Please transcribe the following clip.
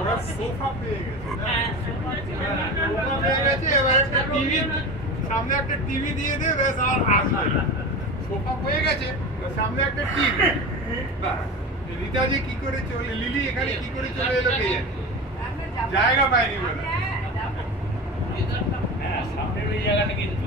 ওরা সোফা পেয়ে গেছে, সোফা পেয়ে গেছে, এবার একটা টিভি সামনে একটা টিভি দিয়ে দে, ব্যাস আর আসবে না। সোফা পেয়ে গেছে, সামনে একটা টিভি। রিতা যে কি করে চলে, লিলি এখানে কি করে চলে এলো কে জানে, জায়গা পায়নি বলে। সামনের ওই জায়গাটা কিন্তু